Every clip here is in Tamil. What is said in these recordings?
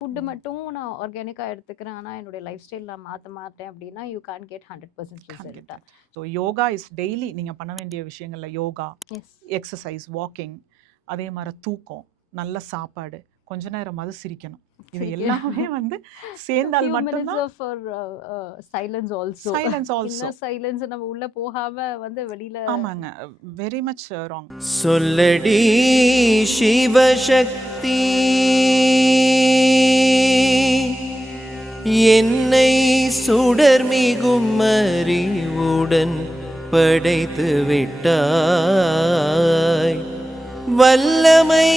ஃபுட் மட்டும் நான் ஆர்கானிக்கா எடுத்துக்கிறேன். ஆனா என்னுடைய லைஃப் ஸ்டைல் நான் மாத்த மாட்டேன் அப்படின்னா, you can't get 100% Can't get ரிசல்ட்டா. that. So yoga is daily நீங்கள் பண்ண வேண்டிய விஷயங்கள்ல யோகா, எஸ். எக்ஸசைஸ், வாக்கிங், அதே மாதிரி தூக்கம், நல்ல சாப்பாடு, கொஞ்ச நேரமாவது சிரிக்கணும். இது எல்லாமே வந்து சேர்ந்தால் ஃபியூ மினிட்ஸ் மட்டும்தான் of silence also. Silence also. Inner silence நம்ம உள்ள போகாம வந்து வெளியில. ஆமாங்க, வெரி மச் ராங். சொல்லடி சிவசக்தி, என்னை சுடர்மிகும் அறிவுடன் படைத்து விட்டாய், வல்லமை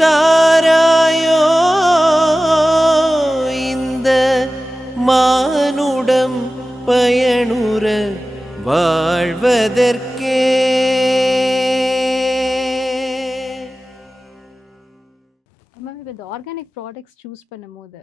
தாராயோ இந்த மானுடம் பயனுற வாழ்வதற்கே. மேம் இப்போ இந்த ஆர்கானிக் ப்ராடக்ட்ஸ் சூஸ் பண்ணும்போது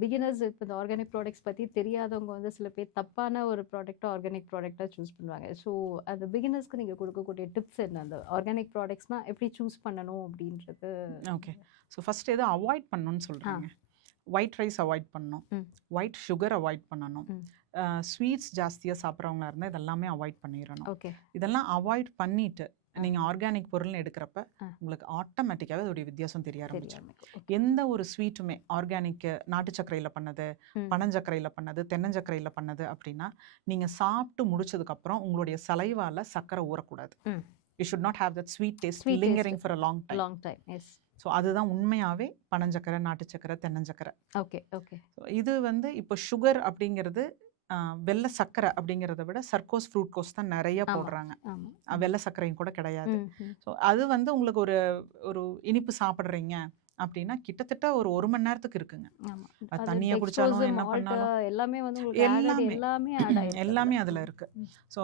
பிகினர்ஸ் இப்போ இந்த ஆர்கானிக் ப்ராடக்ட்ஸ் பற்றி தெரியாதவங்க வந்து சில பேர் தப்பான ஒரு ப்ராடக்டாக ஆர்கானிக் ப்ராடக்டாக சூஸ் பண்ணுவாங்க. ஸோ அந்த பிகினர்ஸ்க்கு நீங்கள் கொடுக்கக்கூடிய டிப்ஸ் என்ன? அந்த ஆர்கானிக் ப்ராடக்ட்ஸ்னால் எப்படி சூஸ் பண்ணணும் அப்படின்றது. ஓகே, ஸோ ஃபர்ஸ்ட் எதை அவாய்ட் பண்ணணும்னு சொல்கிறாங்க. ஒயிட் ரைஸ் அவாய்ட் பண்ணணும், ஒயிட் சுகர் அவாய்ட் பண்ணணும், ஸ்வீட்ஸ் ஜாஸ்தியாக சாப்பிட்றவங்களா இருந்தால் இதெல்லாமே அவாய்ட் பண்ணிடணும். ஓகே. இதெல்லாம் அவாய்ட் பண்ணிட்டு நீங்கள் ஆர்கானிக் பொருள்னு எடுக்கிறப்ப உங்களுக்கு ஆட்டோமேட்டிக்காகவே அதோடைய வித்தியாசம் தெரிய ஆரம்பிச்சிடும். எந்த ஒரு ஸ்வீட்டுமே ஆர்கானிக் நாட்டு சர்க்கரையில் பண்ணது, பனஞ்சக்கரையில் பண்ணது, தென்னஞ்சக்கரையில் பண்ணது அப்படின்னா நீங்கள் சாப்பிட்டு முடிச்சதுக்கப்புறம் உங்களுடைய சலைவால் சர்க்கரை ஊறக்கூடாது. You should not have that sweet taste lingering for a long time. Yes. So அதுதான் உண்மையாகவே பனஞ்சக்கரை, நாட்டு சக்கரை, தென்னஞ்சக்கரை. ஓகே. ஓகே. இது வந்து இப்போ சுகர் அப்படிங்கிறது வெள்ளை சர்க்கரை அப்படிங்கிறத விட சர்க்கோஸ் ஃப்ரூட்கோஸ் தான் நிறைய போடுறாங்க. வெள்ளை சர்க்கரையும் கூட கிடையாது. ஸோ அது வந்து உங்களுக்கு ஒரு ஒரு இனிப்பு சாப்பிட்றீங்க அப்படின்னா கிட்டத்தட்ட ஒரு மணி நேரத்துக்கு இருக்குங்க. அது தண்ணியை குடிச்சாலும் என்ன பண்ணாலும் எல்லாமே அதில் இருக்கு. ஸோ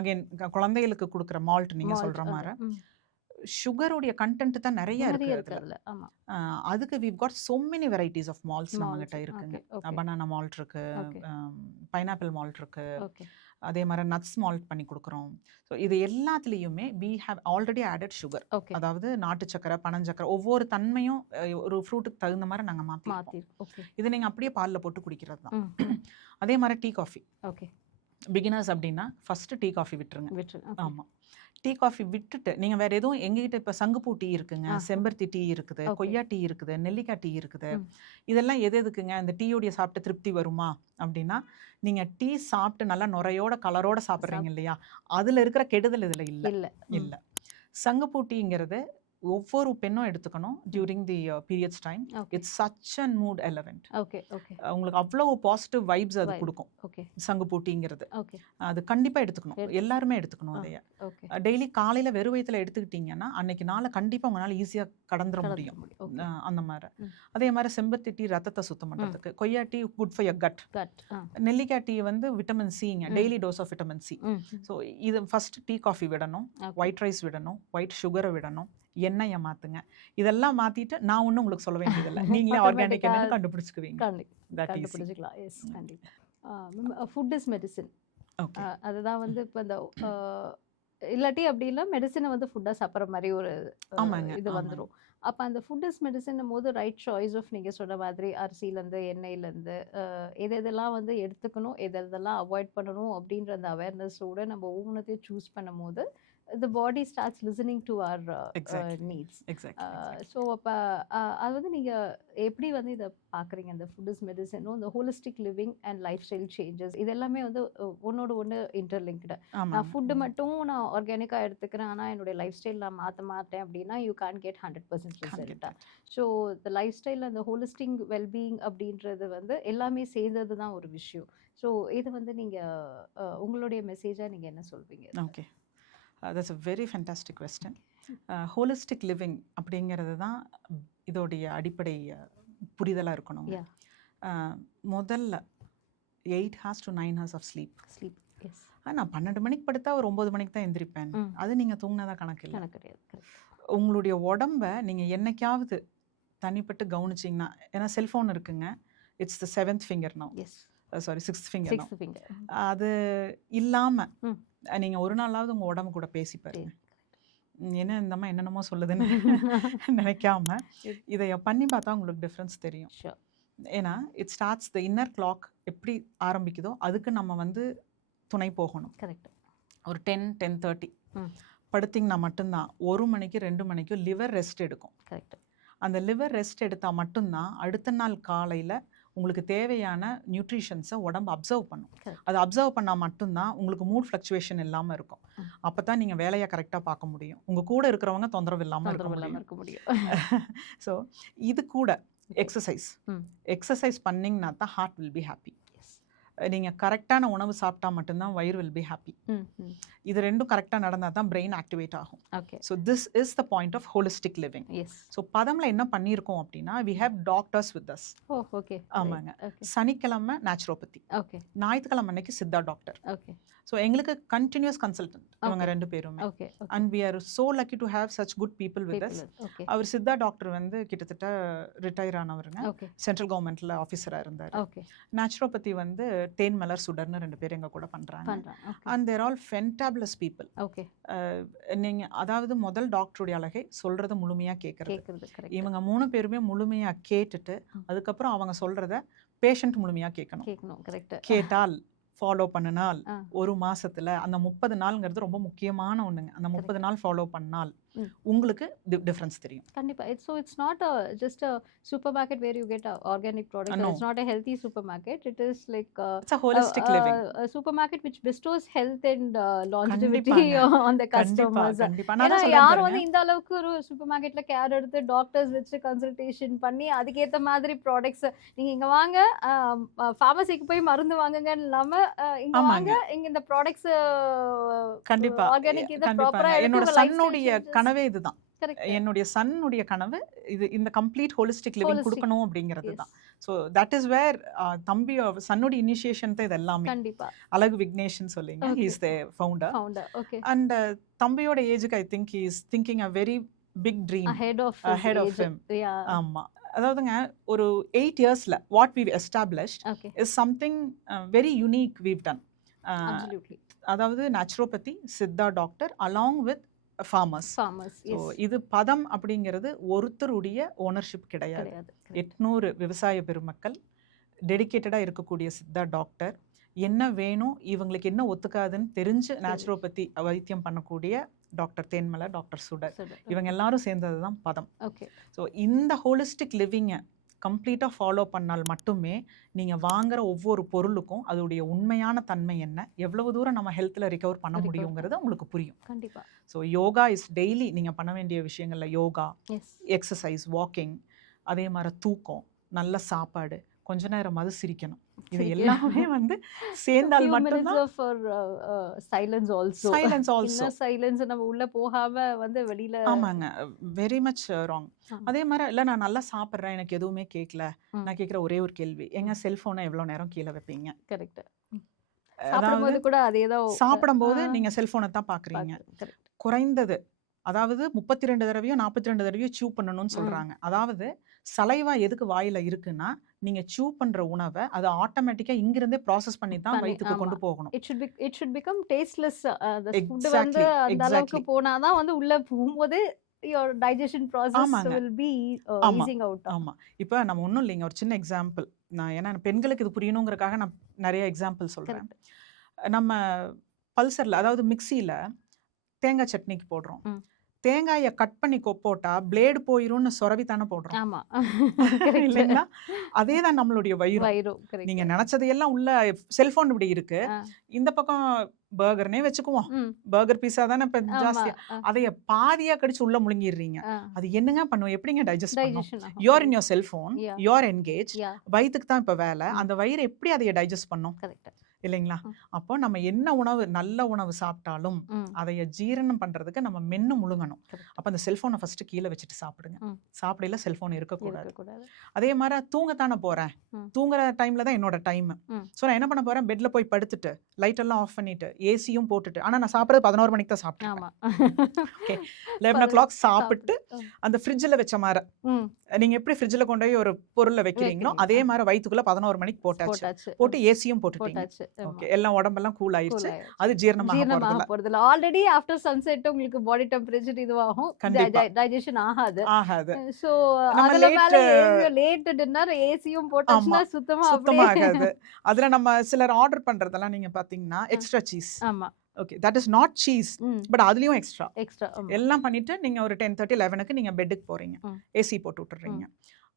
அகைன் குழந்தைகளுக்கு கொடுக்குற மால்ட் நீங்கள் சொல்கிற மாதிரி சுகருடைய கண்டென்ட் தான் நிறைய இருக்கு அதுல. அதுக்கு we've got so many varieties of malts நம்மகிட்ட இருக்குங்க. பனானா மால்ட் இருக்கு, பைனாப்பிள் மால்ட் இருக்கு, அதே மாதிரி நட்ஸ் மால்ட் பண்ணி கொடுக்குறோம். ஸோ இது எல்லாத்துலேயுமே we have already added sugar. அதாவது நாட்டு சக்கரை, பனஞ்சக்கரை ஒவ்வொரு தன்மையும் ஒரு ஃப்ரூட்டுக்கு தகுந்த மாதிரி நாங்கள் மாற்றிருக்கோம். இது நீங்கள் அப்படியே பாலில் போட்டு குடிக்கிறது தான். அதே மாதிரி டீ காஃபி பிகினர்ஸ் அப்படின்னா ஃபஸ்ட்டு டீ காஃபி விட்டுருங்க. ஆமாம், டீ காஃபி விட்டுட்டு நீங்கள் வேறு எதுவும் எங்ககிட்ட இப்போ சங்குப்பூ டீ இருக்குங்க, செம்பருத்தி டீ இருக்குது, கொய்யா டீ இருக்குது, நெல்லிக்காய் டீ இருக்குது. இதெல்லாம் எதுக்குங்க? இந்த டீயோடைய சாப்பிட்டு திருப்தி வருமா அப்படின்னா நீங்கள் டீ சாப்பிட்டு நல்லா நுரையோட கலரோட சாப்பிட்றீங்க இல்லையா, அதில் இருக்கிற கெடுதல் இதில் இல்லை. சங்குப்பூ டீங்கிறது ஒவ்வொரு பெண்ணும் எடுத்துக்கணும் during the periods time. It's such and mood எலவெண்ட். உங்களுக்கு அவ்வளோ பாசிட்டிவ் வைப்ஸ் அது கொடுக்கும் சங்குப்பூ டீங்கிறது. அது கண்டிப்பாக எடுத்துக்கணும், எல்லாருமே எடுத்துக்கணும். அதைய டெய்லி காலையில் வெறும் வயிற்றுல எடுத்துக்கிட்டிங்கன்னா அன்னைக்கு நாளை கண்டிப்பாக உங்களால் ஈஸியாக கடந்துட முடியும். அந்த மாதிரி. அதே மாதிரி செம்பருத்தி டீ ரத்தத்தை சுத்தம் பண்ணுறதுக்கு, கொய்யா tea good for your gut, நெல்லிக்காய் டீ வந்து vitamin zinc, daily dose of vitamin C. So இது ஃபர்ஸ்ட் டீ காஃபி விடணும், ஒயிட் ரைஸ் விடணும், ஒயிட் சுகரை விடணும், எண்ணெயை மாற்றுங்க. இதெல்லாம் மாற்றிட்டு நான் ஒன்றும் உங்களுக்கு சொல்ல வேண்டியதில்லை, நீங்களே ஆர்கானிக் என்னன்னு கண்டுபிடிச்சிக்குவீங்க. Food is medicine. அதுதான் வந்து இப்போ இந்த இல்லாட்டி அப்படி இல்லை மெடிசனை வந்து ஃபுட்டாக சாப்பிட்ற மாதிரி ஒரு இது வந்துடும். அப்போ அந்த ஃபுட் இஸ் மெடிசன் போது ரைட் சாய்ஸ் ஆஃப் நீங்கள் சொன்ன மாதிரி அரிசியிலேருந்து எண்ணெயிலேருந்து எதெல்லாம் வந்து எடுத்துக்கணும், எதெல்லாம் அவாய்ட் பண்ணணும் அப்படின்ற அந்த அவேர்னஸோடு நம்ம ஒவ்வொன்றத்தையும் சூஸ் பண்ணும் போது the body starts listening to our needs. So அப்போ அது வந்து நீங்கள் எப்படி வந்து இதை பார்க்குறீங்க? இந்த ஃபுட் இஸ் மெடிசனும் இந்த holistic living and life style changes இதெல்லாமே வந்து ஒன்னோட ஒன்று இன்டர்லிங்க்டு. நான் ஃபுட்டு மட்டும் நான் ஆர்கானிக்காக எடுத்துக்கிறேன், ஆனால் என்னுடைய லைஃப் ஸ்டைல் நான் மாற்ற மாட்டேன் அப்படின்னா யூ கான்ட் கெட் 100% ரிசல்ட்டா. ஸோ இந்த லைஃப் ஸ்டைல் அந்த ஹோலிஸ்டிக் வெல்பீயிங் அப்படின்றது வந்து எல்லாமே சேர்ந்தது தான் ஒரு விஷயம். ஸோ இது வந்து நீங்கள் உங்களுடைய மெசேஜாக நீங்கள் என்ன சொல்வீங்க? Okay, that's a very fantastic question. Holistic living அப்படிங்கிறது தான் இதோடைய அடிப்படை புரிதலாக இருக்கணும். முதல்ல 8 hours to 9 hours of sleep. நான் 12 மணிக்கு படுத்தா ஒரு 9 மணிக்கு தான் எந்திரிப்பேன், அது நீங்கள் தூங்கினதா கணக்கு இல்லை. உங்களுடைய உடம்பை நீங்கள் என்னைக்காவது தனிப்பட்டு கவனிச்சிங்கன்னா, ஏன்னா செல்ஃபோன் இருக்குங்க, it's the 7th finger now, sorry 6th finger. அது இல்லாமல் நீங்கள் ஒரு நாளாவது உங்கள் உடம்பு கூட பேசி பாருங்க. என்ன இந்த அம்மா என்னென்னமோ சொல்லுதுன்னு நினைக்காம இதை பண்ணி பார்த்தா உங்களுக்கு டிஃப்ரென்ஸ் தெரியும். Sure. ஏன்னா it starts the inner clock எப்படி ஆரம்பிக்குதோ அதுக்கு நம்ம வந்து துணை போகணும். கரெக்ட். ஒரு 10-10:30 ம். படுத்திங்கன்னா மட்டும்தான் 1 மணிக்கு 2 மணிக்கு லிவர் ரெஸ்ட் எடுக்கும். கரெக்ட். அந்த லிவர் ரெஸ்ட் எடுத்தால் மட்டும்தான் அடுத்த நாள் காலையில் உங்களுக்கு தேவையான நியூட்ரிஷன்ஸை உடம்பு அப்சர்வ் பண்ணும். Correct. அது அப்சர்வ் பண்ணால் மட்டும்தான் உங்களுக்கு மூட் ஃப்ளக்சுவேஷன் இல்லாமல் இருக்கும். அப்போ தான் நீங்கள் வேலையை கரெக்டாக பார்க்க முடியும். உங்கள் கூட இருக்கிறவங்க தொந்தரவு இல்லாமல் இருக்க முடியும். ஸோ இது கூட எக்ஸசைஸ் ம். எக்ஸசைஸ் பண்ணிங்கன்னா தான் ஹார்ட் வில் பி ஹாப்பி. நீங்கள் கரெக்டான உணவு சாப்பிட்டா மட்டும்தான் வயிறு வில் பி ஹாப்பி. இது ரெண்டும் கரெக்டாக நடந்தால் தான் பிரெயின் ஆக்டிவேட் ஆகும். Okay. So this is the point of holistic living. Yes. So பதம்ல என்ன பண்ணியிருக்கோம் அப்படின்னா we have doctors with us. Oh okay. ஆமாங்க. ஓகே. சனிக்கிழமை நேச்சுரோபதி, ஓகே. ஞாயிற்றுக்கிழமை அன்னைக்கு சித்தா டாக்டர். ஓகே. ஸோ எங்களுக்கு கண்டினியூஸ் கன்சல்டன்ட் இவங்க 2 பேருமே. Okay. And we are so lucky to have such good people with us. Okay. அவர் சித்தா டாக்டர் வந்து கிட்டத்தட்ட ரிட்டையர் ஆனவருங்க. ஓகே. சென்ட்ரல் கவர்மெண்ட்ல ஆஃபீஸராக இருந்தார். ஓகே. நேச்சுரோபதி வந்து தேன் மலர் சுடர்னு 2 பேர் எங்க கூட பண்றாங்க. Okay. And they're all fantabulous people. Okay. நீங்க அதாவது முதல் டாக்டருடைய அழகை சொல்றத முழுமையா கேட்கறது. கரெக்ட். இவங்க 3 பேருமே முழுமையா கேட்டுட்டு அதுக்கப்புறம் அவங்க சொல்றத பேஷண்ட் முழுமையா கேட்கணும். கரெக்ட். கேட்டால் ஃபாலோ பண்ணினால் 1 மாசத்துல அந்த 30 நாள்ங்கிறது ரொம்ப முக்கியமான ஒண்ணுங்க. அந்த 30 நாள் ஃபாலோ பண்ணால் உங்களுக்கு டிஃபரன்ஸ் தெரியும். கண்டிப்பா. It's not just a supermarket where you get organic products. No. It's not a healthy supermarket. It is like It's a holistic living. A supermarket which bestows health and longevity கண்டிப்பாங்க. on the customers. கண்டிப்பா. ஏன்னா நான் யாரும் சொல்றேன் வந்து இந்த அளவுக்கு ஒரு சூப்பர் மார்க்கெட்ல கேர் எடுத்து டாக்டர்ஸ் வச்சு கன்சல்டேஷன் பண்ணி அதுக்கேற்ற மாதிரி ப்ராடக்ட்ஸ் நீங்க இங்க வாங்க ஃபார்மசிக்கு போய் மருந்து வாங்குங்கன்னு இல்லாம இங்க வாங்க இங்க இந்த ப்ராடக்ட்ஸ் கண்டிப்பா ஆர்கானிக் இத கண்டிப்பா. ப்ராப்பரா என்னோட சன்னுடைய கனவே இதுதான். கரெக்ட். என்னுடைய சன்னுடைய கனவு இது இந்த கம்ப்ளீட் ஹோலிஸ்டிக் லிவிங் கொடுக்கணும் அப்படிங்கிறது தான். ஸோ தட் இஸ் வேர் தம்பி சன்னுடைய இனிஷியேஷன் தான் இது எல்லாமே. கண்டிப்பா. அழகு விக்னேஷன் சொல்லிங்க. He is the founder. Okay. And தம்பியோட ஏஜுக்கு I think he is thinking a very big dream ahead of him. ஆமா. அதாவதுங்க ஒரு 8 இயர்ஸ்ல what we've established is something very unique we've done. Absolutely. அதாவது naturopathy, Siddha doctor along with farmers. So இது பதம் அப்படிங்கிறது ஒருத்தருடைய ஓனர்ஷிப் கிடையாது. 800 விவசாய பெருமக்கள் டெடிக்கேட்டடாக இருக்கக்கூடிய சித்தா டாக்டர் என்ன வேணும் இவங்களுக்கு என்ன ஒத்துக்காதுன்னு தெரிஞ்சு நேச்சுரோபதி வைத்தியம் பண்ணக்கூடிய டாக்டர் தேன்மலர், டாக்டர் சுடர், இவங்க எல்லாரும் சேர்ந்தது தான் பதம். ஸோ இந்த ஹோலிஸ்டிக் லிவிங்கை கம்ப்ளீட்டாக ஃபாலோ பண்ணால் மட்டுமே நீங்கள் வாங்குற ஒவ்வொரு பொருளுக்கும் அதோடைய உண்மையான தன்மை என்ன, எவ்வளவு தூரம் நம்ம ஹெல்த்தில் ரிகவர் பண்ண முடியுங்கிறது உங்களுக்கு புரியும். கண்டிப்பாக. ஸோ யோகா இஸ் டெய்லி நீங்கள் பண்ண வேண்டிய விஷயங்கள்ல யோகா, எக்ஸசைஸ், வாக்கிங், அதே மாதிரி தூக்கம், நல்ல சாப்பாடு, கொஞ்ச நேரம் அது சிரிக்கணும். இது எல்லாமே வந்து சேர்ந்தால் மட்டும்தான். சைலன்ஸ் நம்ம உள்ள போகாம வந்து வெளியில. ஆமாங்க, வெரி மச் ராங். அதே மாதிரி இல்ல நான் நல்லா சாப்பிட்றேன் எனக்கு எதுவுமே கேட்கல, நான் கேட்குற ஒரே ஒரு கேள்வி, எங்க செல்போனை எவ்வளவு நேரம் கீழே வைப்பீங்க? கரெக்ட். சாப்பிடும்போது கூட அதேதான். சாப்பிடும்போது நீங்க செல்போனை தான் பாக்குறீங்க. குறைந்தது அதாவது 32 தடவையோ 42 தடவையோ சூ பண்ணணும்னு சொல்றாங்க. அதாவது சலைவா எதுக்கு வாயில இருக்குன்னா நீங்க சூ பண்ற உணவை அது ஆட்டோமேட்டிக்கா இங்கிருந்தே ப்ராசஸ் பண்ணி தான் வயிற்றுக்கு கொண்டு போகணும். It should become tasteless. The food வந்து அந்த அளவுக்கு போனாதான் வந்து உள்ள போகும்போது your digestion process will be easing out. ஆமா. இப்போ நம்ம ஒன்றும் இல்லைங்க, ஒரு சின்ன எக்ஸாம்பிள். நான் ஏன்னா பெண்களுக்கு இது புரியணுங்கிறதுக்காக நான் நிறைய எக்ஸாம்பிள் சொல்றேன். நம்ம பல்சர்ல அதாவது மிக்சியில தேங்காய் சட்னிக்கு போடுறோம். தேங்காயை கட் பண்ணி போட்டா பிளேடு போயிரும்னு சொரவி தானே போடுறோம் இல்லைங்களா? அதே தான் நம்மளுடைய வயிறு. நீங்க நினைச்சதையெல்லாம் உள்ள செல்போன் இப்படி இருக்கு, இந்த பக்கம் பர்கர்னே வச்சுக்குவோம், பர்கர் பீஸா தானே இப்ப ஜாஸ்தியா, அதைய பாதியா கடிச்சு உள்ள முழுங்கிடுறீங்க. அது என்னங்க பண்ணும், எப்படிங்க டைஜஸ்ட் பண்ணும்? You're in your cellphone, you're engage, வயிற்றுக்கு தான் இப்ப வேலை, அந்த வயிறு எப்படி அதைய டைஜஸ்ட் பண்ணும் இல்லைங்களா? அப்போ நம்ம என்ன உணவு நல்ல உணவு சாப்பிட்டாலும் அதைய ஜீரணம் பண்றதுக்கு நம்ம மென்னு முழுங்கணும். அப்ப அப்போ அந்த செல்ஃபோனை ஃபஸ்ட்டு கீழே வச்சுட்டு சாப்பிடுங்க. ம். சாப்பிடையில செல்ஃபோன் இருக்கக்கூடாது. இருக்கக்கூடாது. அதே மாதிரி தூங்கத்தானே போகிறேன், ம். தூங்குற டைமில் தான் என்னோட டைம். ம். ஸோ நான் என்ன பண்ண போகிறேன், பெட்டில் போய் படுத்துட்டு லைட்டெல்லாம் ஆஃப் பண்ணிவிட்டு ஏசியும் போட்டுட்டு, ஆனால் நான் சாப்பிட்றது 11 மணிக்கு தான் சாப்பிட்டேன். ஆமா. ஓகே, 11 o'clock சாப்பிட்டு ம். அந்த ஃப்ரிட்ஜில் வச்ச மாதிரி ம். நீங்கள் எப்படி ஃப்ரிட்ஜில் கொண்டு போய் ஒரு பொருளை வைக்கிறீங்களோ வைக்கிறீங்க. அதே மாதிரி வயிற்றுக்குள்ளே 11 மணிக்கு போட்டாச்சு. போட்டாச்சு. போட்டு ஏசியும் போட்டுட்டீங்க. போட்டாச்சு. ஓகே, எல்லாம் உடம்பெல்லாம் கூல் ஆயிடுச்சு. ஆயிடுச்சு. அது ஜீரணமாக ஜீரணமாக போகிறதில்ல. போறதில்ல. ஆல்ரெடி ஆஃப்டர் சன்செட் உங்களுக்கு பாடி டெம்பரேச்சர் இதுவாகும். கண்டிப்பா. டைஜஷன் ஆகாது. ஆகாது. சோ நம்ம அதுல மேல late- லேட் டின்னர் ஏசியும் போட்டாச்சுன்னா சுத்தமா சுத்தமா அப்படியே ஆகாது. அதுல நம்ம சிலர் ஆர்டர் பண்றதெல்லாம் நீங்க பாத்தீங்கன்னா எக்ஸ்ட்ரா சீஸ். ஆமா. Okay, that is not cheese, ம். பட் அதுலயும் எக்ஸ்ட்ரா எக்ஸ்ட்ரா. எல்லாம் பண்ணிட்டு நீங்க ஒரு 10:30 11க்கு நீங்க பெட்டுக்கு போறீங்க. ம். ஏசி போட்டு விட்டுறீங்க.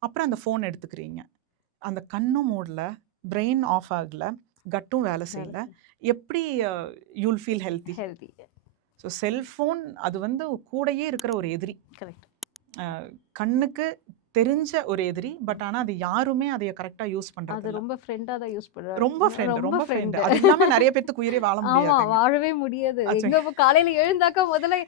அப்புறம் அந்த ஃபோன் எடுத்துக்கிறீங்க. அந்த கண்ணும் மூடல, பிரெயின் ஆஃப் ஆகல, கட்டும் வேலை செய்யல. எப்படி you'll feel healthy? Healthy. So cellphone அது வந்து கூடயே இருக்கிற ஒரு எதிரி. கரெக்ட். கண்ணுக்கு தெரிஞ்ச ஒரு எதிரி. பட் ஆனா அது யாருமே அதை கரெக்டா யூஸ் அது பண்றது ரொம்ப ஃப்ரெண்டா தான் யூஸ் பண்றாங்க. ரொம்ப ஃப்ரெண்ட், ரொம்ப friend. ஃப்ரெண்ட். அது இல்லாம நிறைய பேத்துக்கு உயிரே வாழ ஆமா, முடியாது. வாழவே முடியாது. ஆச்சு. எங்க காலையில எழுந்தாக்கா முதல்ல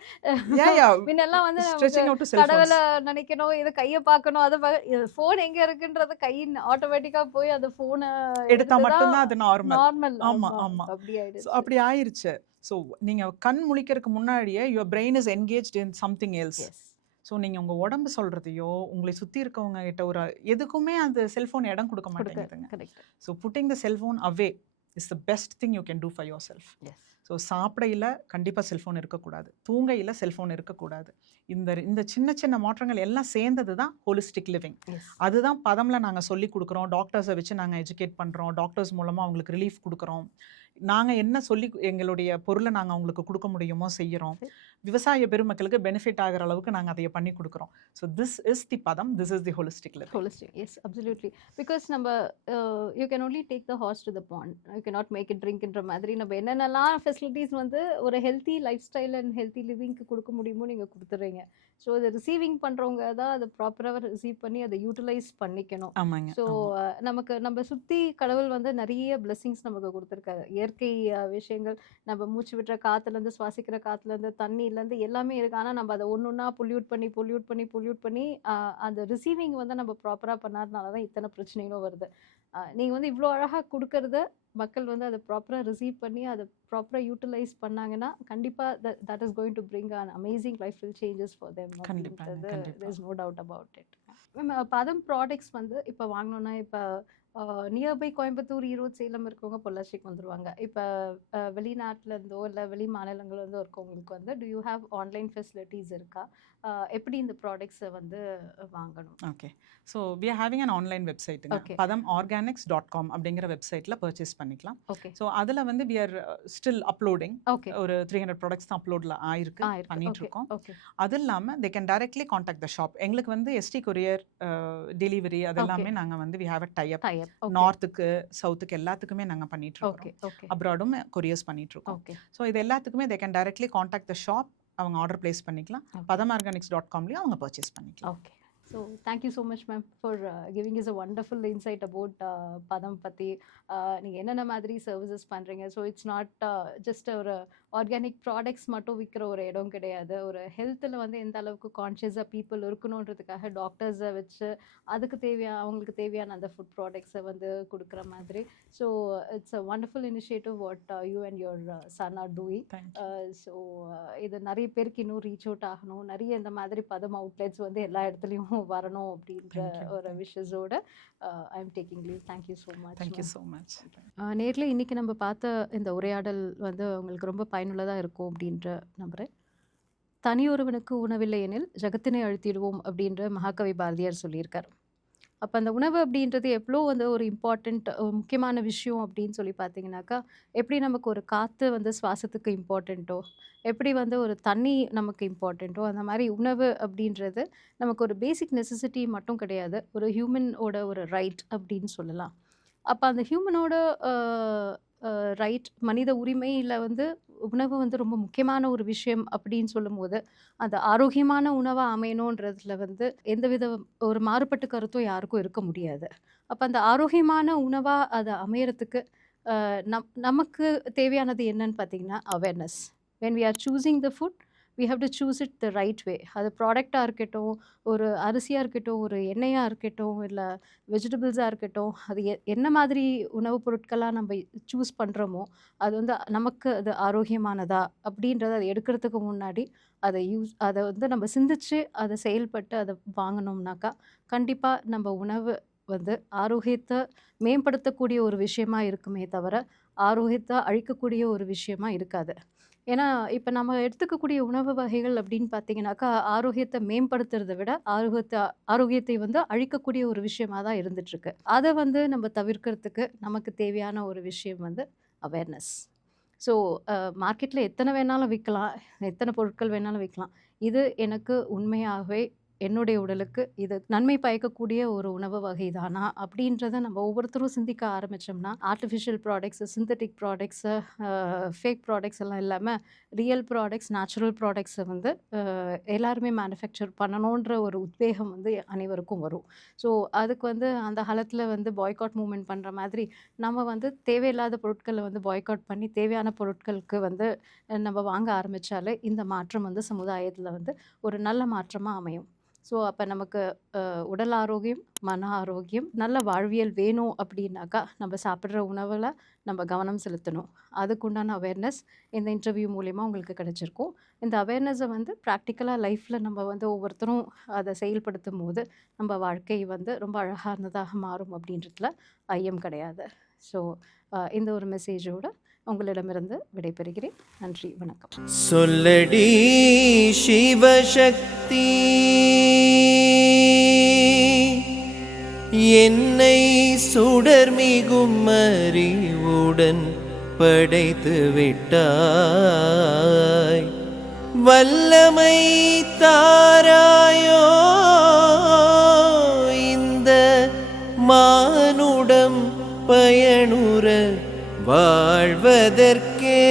முன்னெல்லாம் வந்து ஸ்ட்ரெச்சிங் அவுட் டு செல்ஃபோன். கடவுள நினைக்கணும், இது கைய பார்க்கணும், அது போன் எங்க இருக்குன்றது கை ஆட்டோமேட்டிக்கா போய் அந்த போனை எடுத்தா மட்டும் தான் அது நார்மல். நார்மல். ஆமா, ஆமா. அப்படி ஆயிடுச்சு. அப்படி ஆயிருச்சு. ஸோ நீங்க கண் முழிக்கிறதுக்கு முன்னாடியே your brain is engaged in something else. Yes. So நீங்கள் உங்கள் உடம்பு சொல்கிறதையோ உங்களை சுற்றி இருக்கவங்க கிட்ட ஒரு எதுக்குமே அந்த செல்ஃபோன் இடம் கொடுக்க மாட்டேங்குதுங்க. Correct. So putting the cellphone away is the best thing you can do for yourself. Yes. So சாப்பிடையில் கண்டிப்பாக செல்ஃபோன் இருக்கக்கூடாது, தூங்கையில் செல்ஃபோன் இருக்கக்கூடாது. இந்த சின்ன சின்ன மாற்றங்கள் எல்லாம் சேர்ந்தது தான் ஹோலிஸ்டிக் லிவிங். எஸ். அதுதான் பதமில் நாங்கள் சொல்லி கொடுக்குறோம். டாக்டர்ஸை வச்சு நாங்கள் எஜுகேட் பண்ணுறோம். டாக்டர்ஸ் மூலமாக அவங்களுக்கு ரிலீஃப் கொடுக்குறோம். நாங்கள் என்ன சொல்லி எங்களுடைய பொருளை நாங்கள் அவங்களுக்கு கொடுக்க முடியுமோ செய்கிறோம். விவசாய பெருமக்களுக்கு பெனிஃபிட் ஆகிற அளவுக்கு நாங்கள் அதை பண்ணி கொடுக்குறோம். ஸோ திஸ் இஸ் தி பதம், this is the holistic living. Holistic, yes, absolutely. Because நம்ம you can only take the horse to the pond. You cannot make it drink என்ற மாதிரி நம்ம என்னென்னலாம் ஃபெசிலிட்டிஸ் வந்து ஒரு healthy lifestyle and healthy லிவிங்க்கு கொடுக்க முடியுமோ நீங்கள் கொடுத்துட்றீங்க. ஸோ அதை ரிசீவிங் பண்ணுறவங்க தான் அதை ப்ராப்பராக ரிசீவ் பண்ணி அதை யூட்டிலைஸ் பண்ணிக்கணும். ஆமாங்க. ஸோ நமக்கு நம்ம சுற்றி கடவுள் வந்து நிறைய பிளெஸிங்ஸ் நமக்கு கொடுத்துருக்காரு. இயற்கை விஷயங்கள், நம்ம மூச்சு விட்டுற காற்றுலேருந்து, சுவாசிக்கிற காற்றுலேருந்து, தண்ணியிலேருந்து எல்லாமே இருக்குது. ஆனால் நம்ம அதை ஒன்று ஒன்றா பொல்யூட் பண்ணி அந்த ரிசீவிங் வந்து நம்ம ப்ராப்பராக பண்ணாதனால தான் இத்தனை பிரச்சனைகளும் வருது. நீங்கள் வந்து இவ்வளோ அழகாக கொடுக்கறத மக்கள் வந்து அதை ப்ராப்பராக ரிசீவ் பண்ணி அதை ப்ராப்பராக யூட்டிலைஸ் பண்ணாங்கன்னா கண்டிப்பாக that is going to bring an amazing life style changes for them. கண்டிப்பாங்க, கண்டிப்பா. There is no doubt about it. பதம் ப்ராடக்ட்ஸ் வந்து இப்போ வாங்கினோன்னா இப்போ நியர்பை கோயம்புத்தூர், ஈரோடு, சேலம் இருக்கவங்க பொள்ளாச்சிக்கு வந்துடுவாங்க. இப்போ வெளிநாட்டிலேருந்தோ இல்லை வெளி மாநிலங்கள்லேருந்தோ இருக்கவங்களுக்கு வந்து do you have online facilities இருக்கா? எப்படி இந்த ப்ராடக்ட்ஸை வந்து வாங்கணும்? Okay, so we are having an online வெப்சைட்டுங்க. Okay. padamorganics.com அப்படிங்கிற வெப்சைட்டில் பர்ச்சேஸ் பண்ணிக்கலாம். ஓகே. ஸோ அதில் வந்து we are still uploading. Okay. ஒரு 300 ப்ராடக்ட்ஸ் தான் அப்லோடில் ஆயிருக்கு, பண்ணிட்டு இருக்கோம். ஓகே. அது இல்லாமல் they can directly contact the shop. எங்களுக்கு வந்து எஸ்டி கொரியர் டெலிவரி அதெல்லாமே நாங்கள் வந்து வி ஹேவ் அ டைப். நார்த்துக்கு சவுத்துக்கு எல்லாத்துக்குமே நாங்கள் பண்ணிட்டு இருக்கோம். ஓகே. ஓகே. அப்ராடும் கொரியர்ஸ் பண்ணிட்டு இருக்கோம். ஓகே. ஸோ இது எல்லாத்துக்குமே they can directly contact the shop. அவங்க ஆர்டர் பிளேஸ் பண்ணிக்கலாம். padamorganics.comலயும் அவங்க பர்ச்சேஸ் பண்ணிக்கலாம். Okay. So thank you so much ma'am for giving is a wonderful inside about பதம் பற்றி. நீங்கள் என்னென்ன மாதிரி சர்வீசஸ் பண்ணுறீங்க. ஸோ இட்ஸ் நாட் ஜஸ்ட் ஒரு ஆர்கானிக் ப்ராடக்ட்ஸ் மட்டும் விற்கிற ஒரு இடம் கிடையாது. ஒரு ஹெல்த்தில் வந்து எந்த அளவுக்கு கான்ஷியஸாக பீப்புள் இருக்கணுன்றதுக்காக டாக்டர்ஸை வச்சு அதுக்கு அவங்களுக்கு தேவையான அந்த ஃபுட் ப்ராடக்ட்ஸை வந்து கொடுக்குற மாதிரி. So it's a wonderful initiative what you and your son are doing. So இது நிறைய பேருக்கு இன்னும் ரீச் அவுட் ஆகணும். நிறைய இந்த மாதிரி பதம் அவுட்லெட்ஸ் வந்து எல்லா இடத்துலையும் வரணும் அப்படின்ற ஒரு விஷஸோட I am taking leave. Thank you so much. Thank you so much. நேரில் இன்றைக்கி நம்ம பார்த்த இந்த உரையாடல் வந்து உங்களுக்கு ரொம்ப பயனுள்ளதாக இருக்கும் அப்படின்ற நம்புகிறேன். தனியொருவனுக்கு உணவில்லை எனில் ஜகத்தினை அழுத்திடுவோம் அப்படின்ற மகாகவி பாரதியார் சொல்லியிருக்கார். அப்போ அந்த உணவு அப்படின்றது எவ்வளோ வந்து ஒரு இம்பார்ட்டண்ட் முக்கியமான விஷயம் அப்படின்னு சொல்லி பார்த்தீங்கன்னாக்கா, எப்படி நமக்கு ஒரு காற்று வந்து சுவாசத்துக்கு இம்பார்ட்டண்ட்டோ, எப்படி வந்து ஒரு தண்ணி நமக்கு இம்பார்ட்டண்ட்டோ, அந்த மாதிரி உணவு அப்படின்றது நமக்கு ஒரு பேசிக் நெசசிட்டி மட்டும் கிடையாது, ஒரு ஹியூமனோட ஒரு ரைட் அப்படின்னு சொல்லலாம். அப்போ அந்த ஹியூமனோட ரைட், மனித உரிமையில் வந்து உணவு வந்து ரொம்ப முக்கியமான ஒரு விஷயம் அப்படின்னு சொல்லும்போது, அந்த ஆரோக்கியமான உணவாக அமையணுன்றதுல வந்து எந்தவித ஒரு மாறுபட்ட கருத்தும் யாருக்கும் இருக்க முடியாது. அப்போ அந்த ஆரோக்கியமான உணவாக அது அமையறதுக்கு நமக்கு தேவையானது என்னன்னு பார்த்தீங்கன்னா awareness. when we are choosing the food, we have to choose it the right way. அது ப்ராடக்டாக இருக்கட்டும், ஒரு அரிசியாக இருக்கட்டும், ஒரு எண்ணெயாக இருக்கட்டும், இல்லை வெஜிடபிள்ஸாக இருக்கட்டும், அது என்ன மாதிரி உணவுப் பொருட்களாக நம்ம சூஸ் பண்ணுறோமோ அது வந்து நமக்கு அது ஆரோக்கியமானதா அப்படின்றத அதை எடுக்கிறதுக்கு முன்னாடி அதை வந்து நம்ம சிந்திச்சு அதை செயல்பட்டு அதை வாங்கினோம்னாக்கா கண்டிப்பாக நம்ம உணவு வந்து ஆரோக்கியத்தை மேம்படுத்தக்கூடிய ஒரு விஷயமா இருக்குமே தவிர ஆரோக்கியத்தை அழிக்கக்கூடிய ஒரு விஷயமா இருக்காது. ஏன்னா இப்போ நம்ம எடுத்துக்கக்கூடிய உணவு வகைகள் அப்படின்னு பார்த்தீங்கன்னாக்கா ஆரோக்கியத்தை மேம்படுத்துறதை விட ஆரோக்கியத்தை வந்து அழிக்கக்கூடிய ஒரு விஷயமா தான் இருந்துட்டுருக்கு. அதை வந்து நம்ம தவிர்க்கிறதுக்கு நமக்கு தேவையான ஒரு விஷயம் வந்து அவேர்னஸ். ஸோ மார்க்கெட்டில் எத்தனை வேணாலும் விற்கலாம், எத்தனை பொருட்கள் வேணாலும் விற்கலாம். இது எனக்கு உண்மையாகவே என்னுடைய உடலுக்கு இது நன்மை பயக்கக்கூடிய ஒரு உணவு வகை தானா அப்படின்றத நம்ம ஒவ்வொருத்தரும் சிந்திக்க ஆரம்பித்தோம்னா artificial products, synthetic products, fake products எல்லாம் இல்லாமல் ரியல் ப்ராடக்ட்ஸ், நேச்சுரல் ப்ராடக்ட்ஸை வந்து எல்லாருமே மேனுஃபேக்சர் பண்ணணுன்ற ஒரு உத்வேகம் வந்து அனைவருக்கும் வரும். ஸோ அதுக்கு வந்து அந்த காலத்தில் வந்து பாய்காட் மூவ்மெண்ட் பண்ணுற மாதிரி நம்ம வந்து தேவையில்லாத பொருட்களை வந்து பாய்காட் பண்ணி தேவையான பொருட்களுக்கு வந்து நம்ம வாங்க ஆரம்பித்தாலே இந்த மாற்றம் வந்து சமுதாயத்தில் வந்து ஒரு நல்ல மாற்றமாக அமையும். ஸோ அப்போ நமக்கு உடல் ஆரோக்கியம், மன ஆரோக்கியம், நல்ல வாழ்வியல் வேணும் அப்படின்னாக்கா நம்ம சாப்பிட்ற உணவில் நம்ம கவனம் செலுத்தணும். அதுக்குண்டான அவேர்னஸ் இந்த இன்டர்வியூ மூலயமா உங்களுக்கு கிடைச்சிருக்கும். இந்த அவேர்னஸை வந்து ப்ராக்டிக்கலாக லைஃப்பில் நம்ம வந்து ஒவ்வொருத்தரும் அதை செயல்படுத்தும் போது நம்ம வாழ்க்கை வந்து ரொம்ப அழகானதாக மாறும் அப்படின்றதுல ஐயம் கிடையாது. ஸோ இந்த ஒரு மெசேஜோடு உங்களிடமிருந்து விடைபெறுகிறேன். நன்றி, வணக்கம். சொல்லடி சிவசக்தி, என்னை சுடர்மிகும் அறிவுடன் படைத்து விட்டாய், வல்லமை தாராயோ இந்த மானுடம் பயனுற வாழ்வதற்கே.